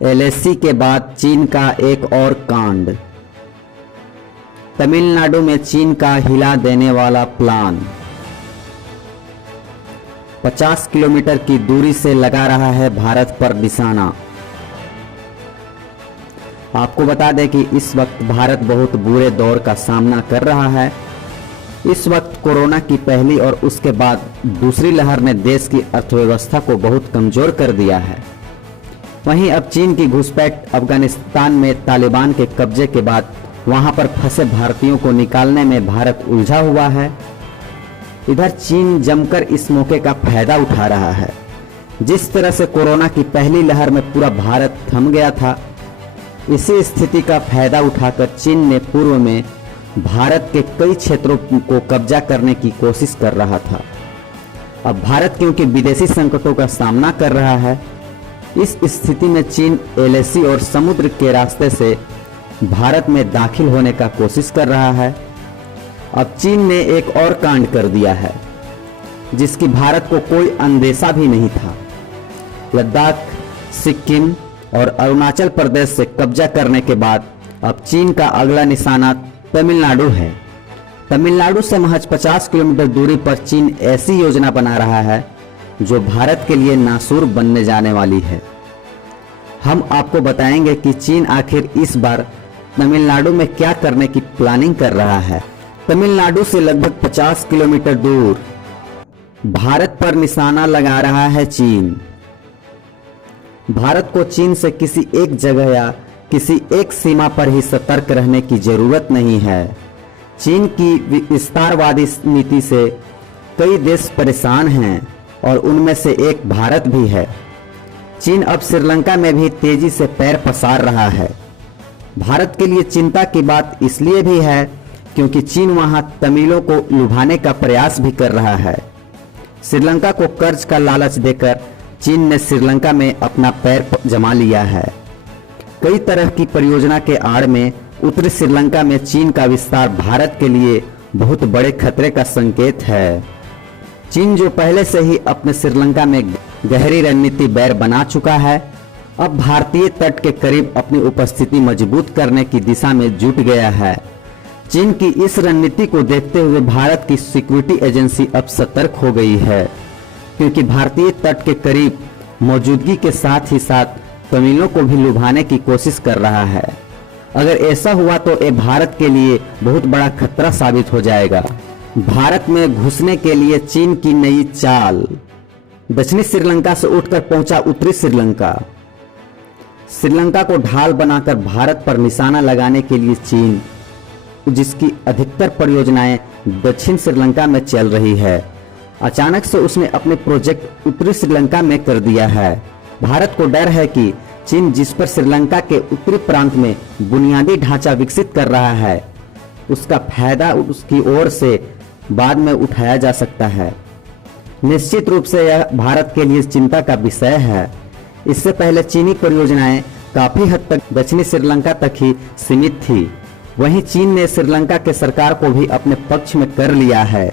LAC के बाद चीन का एक और कांड। तमिलनाडु में चीन का हिला देने वाला प्लान। 50 किलोमीटर की दूरी से लगा रहा है भारत पर निशाना। आपको बता दें कि इस वक्त भारत बहुत बुरे दौर का सामना कर रहा है। इस वक्त कोरोना की पहली और उसके बाद दूसरी लहर ने देश की अर्थव्यवस्था को बहुत कमजोर कर दिया है। वहीं अब चीन की घुसपैठ अफगानिस्तान में तालिबान के कब्जे के बाद वहां पर फंसे भारतीयों को निकालने में भारत उलझा हुआ है। इधर चीन जमकर इस मौके का फायदा उठा रहा है। जिस तरह से कोरोना की पहली लहर में पूरा भारत थम गया था, इसी स्थिति का फायदा उठाकर चीन ने पूर्व में भारत के कई क्षेत्रों को कब्जा करने की कोशिश कर रहा था। अब भारत क्योंकि विदेशी संकटों का सामना कर रहा है, इस स्थिति में चीन एलएसी और समुद्र के रास्ते से भारत में दाखिल होने का कोशिश कर रहा है। अब चीन ने एक और कांड कर दिया है जिसकी भारत को कोई अंदेशा भी नहीं था। लद्दाख, सिक्किम और अरुणाचल प्रदेश से कब्जा करने के बाद अब चीन का अगला निशाना तमिलनाडु है। तमिलनाडु से महज 50 किलोमीटर दूरी पर चीन ऐसी योजना बना रहा है जो भारत के लिए नासूर बनने जाने वाली है। हम आपको बताएंगे कि चीन आखिर इस बार तमिलनाडु में क्या करने की प्लानिंग कर रहा है। तमिलनाडु से लगभग 50 किलोमीटर दूर भारत पर निशाना लगा रहा है चीन। भारत को चीन से किसी एक जगह या किसी एक सीमा पर ही सतर्क रहने की जरूरत नहीं है। चीन की विस्तारवादी नीति से कई देश परेशान हैं और उनमें से एक भारत भी है। चीन अब श्रीलंका में भी तेजी से पैर पसार रहा है। भारत के लिए चिंता की बात इसलिए भी है क्योंकि चीन वहां तमिलों को लुभाने का प्रयास भी कर रहा है। श्रीलंका को कर्ज का लालच देकर चीन ने श्रीलंका में अपना पैर जमा लिया है। कई तरह की परियोजना के आड़ में उत्तरी श्रीलंका में चीन का विस्तार भारत के लिए बहुत बड़े खतरे का संकेत है। चीन जो पहले से ही अपने श्रीलंका में गहरी रणनीति बैर बना चुका है, अब भारतीय तट के करीब अपनी उपस्थिति मजबूत करने की दिशा में जुट गया है। चीन की इस रणनीति को देखते हुए भारत की सिक्योरिटी एजेंसी अब सतर्क हो गई है, क्योंकि भारतीय तट के करीब मौजूदगी के साथ ही साथ तमिलों को भी लुभाने की कोशिश कर रहा है। अगर ऐसा हुआ तो ये भारत के लिए बहुत बड़ा खतरा साबित हो जाएगा। भारत में घुसने के लिए चीन की नई चाल। दक्षिणी श्रीलंका से उठकर पहुंचा उत्तरी श्रीलंका। श्रीलंका को ढाल बनाकर भारत पर निशाना लगाने के लिए चीन, जिसकी अधिकतर परियोजनाएं दक्षिण श्रीलंका में चल रही है, अचानक से उसने अपने प्रोजेक्ट उत्तरी श्रीलंका में कर दिया है। भारत को डर है कि चीन जिस पर श्रीलंका के उत्तरी प्रांत में बुनियादी ढांचा विकसित कर रहा है, उसका फायदा उसकी ओर से बाद में उठाया जा सकता है। निश्चित रूप से यह भारत के लिए चिंता का विषय है। इससे पहले चीनी परियोजनाएं काफी हद तक दक्षिणी श्रीलंका तक ही सीमित थी। वहीं चीन ने श्रीलंका के सरकार को भी अपने पक्ष में कर लिया है।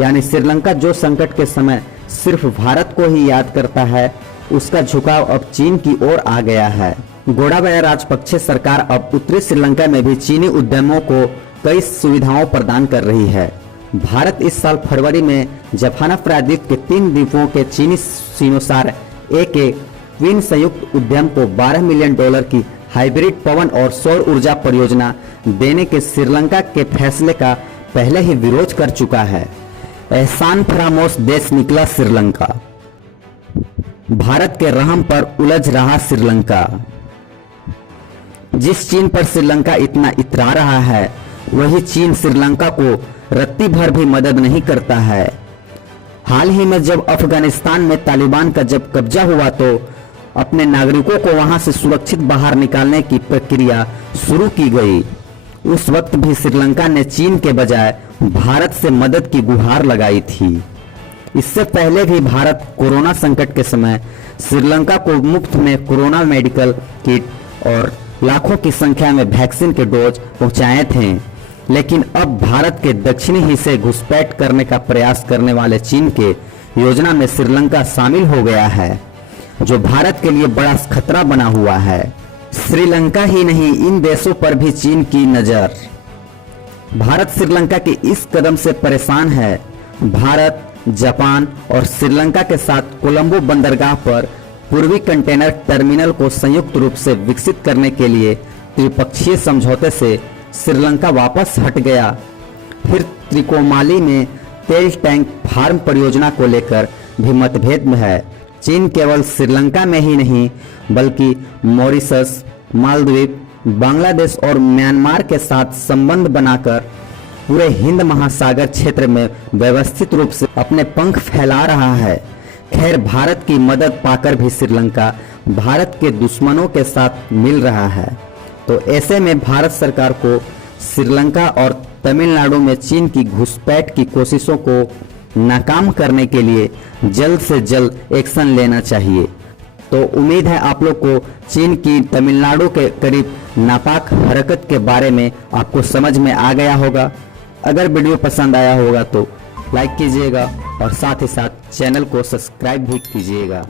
यानी श्रीलंका जो संकट के समय सिर्फ भारत को ही याद करता है, उसका झुकाव अब चीन की ओर आ गया है। गोटाबाया राजपक्षे सरकार अब उत्तरी श्रीलंका में भी चीनी उद्यमों को कई सुविधाओं प्रदान कर रही है। भारत इस साल फरवरी में जाफना प्रायद्वीप के 3 द्वीपों के चीनी सिनोसार ए के ट्विन संयुक्त उद्यम को $12 मिलियन की हाइब्रिड पवन और सौर ऊर्जा परियोजना देने के श्रीलंका के फैसले का पहले ही विरोध कर चुका है। एहसान फरामोश देश निकला श्रीलंका। भारत के रहम पर उलझ रहा श्रीलंका। जिस चीन पर श्रीलंका इतना इतरा रहा है, वही चीन श्रीलंका को रत्ती भर भी मदद नहीं करता है। हाल ही में जब अफगानिस्तान में तालिबान का जब कब्जा हुआ तो अपने नागरिकों को वहां से सुरक्षित बाहर निकालने की प्रक्रिया शुरू की गई। उस वक्त भी श्रीलंका ने चीन के बजाय भारत से मदद की गुहार लगाई थी। इससे पहले भी भारत कोरोना संकट के समय श्रीलंका को मुफ्त में कोरोना मेडिकल किट और लाखों की संख्या में वैक्सीन के डोज पहुंचाए थे। लेकिन अब भारत के दक्षिणी हिस्से घुसपैठ करने का प्रयास करने वाले चीन के योजना में श्रीलंका शामिल हो गया है। जो भारत के लिए बड़ा खतरा बना हुआ है। श्रीलंका ही नहीं, इन देशों पर भी चीन की नजर। भारत श्रीलंका के इस कदम से परेशान है। भारत, जापान और श्रीलंका के साथ कोलंबो बंदरगाह पर पूर्वी कंटेनर टर्मिनल को संयुक्त रूप से विकसित करने के लिए त्रिपक्षीय समझौते से श्रीलंका वापस हट गया। फिर त्रिकोमाली में तेल टैंक फार्म परियोजना को लेकर भी मतभेद में है। चीन केवल श्रीलंका में ही नहीं बल्कि मॉरिशस, मालदीव, बांग्लादेश और म्यांमार के साथ संबंध बनाकर पूरे हिंद महासागर क्षेत्र में व्यवस्थित रूप से अपने पंख फैला रहा है। खैर, भारत की मदद पाकर भी श्रीलंका भारत के दुश्मनों के साथ मिल रहा है। तो ऐसे में भारत सरकार को श्रीलंका और तमिलनाडु में चीन की घुसपैठ की कोशिशों को नाकाम करने के लिए जल्द से जल्द एक्शन लेना चाहिए। तो उम्मीद है आप लोग को चीन की तमिलनाडु के करीब नापाक हरकत के बारे में आपको समझ में आ गया होगा। अगर वीडियो पसंद आया होगा तो लाइक कीजिएगा और साथ ही साथ चैनल को सब्सक्राइब भी कीजिएगा।